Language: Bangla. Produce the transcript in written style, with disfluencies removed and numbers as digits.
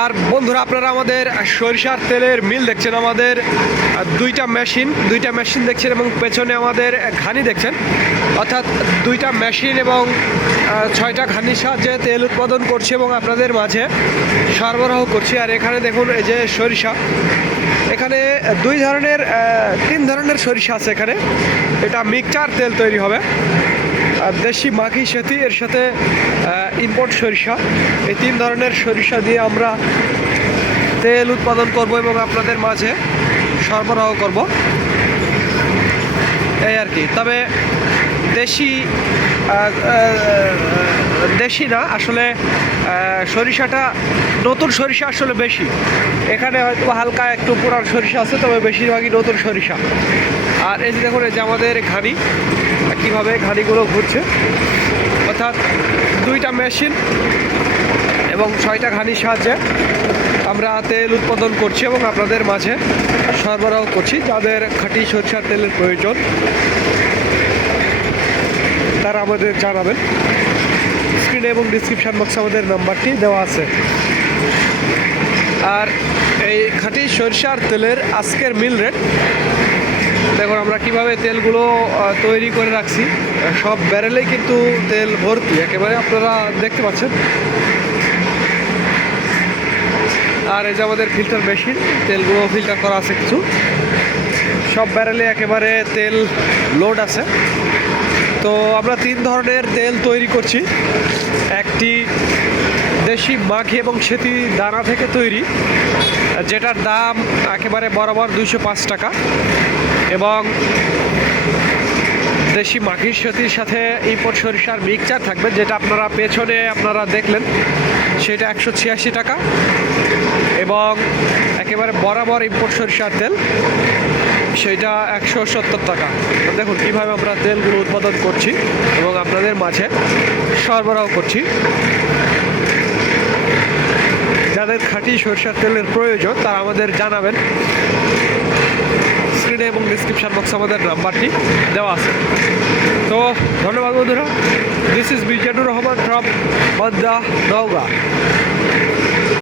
আর বন্ধুরা, আপনারা আমাদের সরিষার তেলের মিল দেখছেন, আমাদের দুইটা মেশিন দেখছেন এবং পেছনে আমাদের ঘানি দেখছেন। অর্থাৎ দুইটা মেশিন এবং 6টা ঘানির সাহায্যে তেল উৎপাদন করছি এবং আপনাদের মাঝে সরবরাহ করছি। আর এখানে দেখুন, এই যে সরিষা, এখানে তিন ধরনের সরিষা আছে এখানে। এটা মিক্সচার তেল তৈরি হবে, আর দেশি মাখি সেতি, এর সাথে ইম্পোর্ট সরিষা। এই তিন ধরনের সরিষা দিয়ে আমরা তেল উৎপাদন করব এবং আপনাদের মাঝে সরবরাহ করব, এই আর কি। তবে দেশি না আসলে, সরিষাটা নতুন সরিষা আসলে বেশি। এখানে হয়তো হালকা একটু পুরান সরিষা আছে, তবে বেশিরভাগই নতুন সরিষা। আর এই যে দেখুন, এই যে আমাদের ঘানি, কীভাবে ঘানিগুলো ঘুরছে। অর্থাৎ দুইটা মেশিন এবং 6টা ঘানির সাহায্যে আমরা তেল উৎপাদন করছি এবং আপনাদের মাঝে সরবরাহ করছি। যাদের খাঁটি সরিষার তেলের প্রয়োজন তারা আমাদের জানাবেন। স্ক্রিনে এবং ডিসক্রিপশান বক্সে আমাদের নাম্বারটি দেওয়া আছে। আর এই খাঁটি সরিষার তেলের আজকের মিল রেট দেখুন, আমরা কিভাবে তেলগুলো তৈরি করে রাখছি। সব ব্যারেলেই কিন্তু তেল ভর্তি একেবারে, আপনারা দেখতে পাচ্ছেন। আর এই যে আমাদের ফিল্টার মেশিন, তেলগুলো ফিল্টার করা আছে কিছু। সব ব্যারেলে একেবারে তেল লোড আছে। তো আমরা 3 ধরনের তেল তৈরি করছি। একটি দেশি মাখি এবং সেতি দানা থেকে তৈরি, যেটার দাম একেবারে বরাবর 205 টাকা, এবং দেশি মাখির সেতির সাথে ইম্পোর্ট সরিষার মিক্সচার থাকবে, যেটা পেছনে আপনারা দেখলেন, সেটা 186 টাকা, এবং একেবারে বরাবর ইম্পোর্ট সরিষার তেল সেটা 170 টাকা। দেখুন কীভাবে আমরা তেলগুলো উৎপাদন করছি এবং আপনাদের মাঝে সরবরাহ করছি। যাদের খাঁটি সরিষার তেলের প্রয়োজন তারা আমাদের জানাবেন। স্ক্রিনে এবং ডিসক্রিপশান বক্সে আমাদের নাম্বারটি দেওয়া আছে। তো ধন্যবাদ বন্ধুরা। This is Mizanur Rahman from বান্দা, নওগাঁ।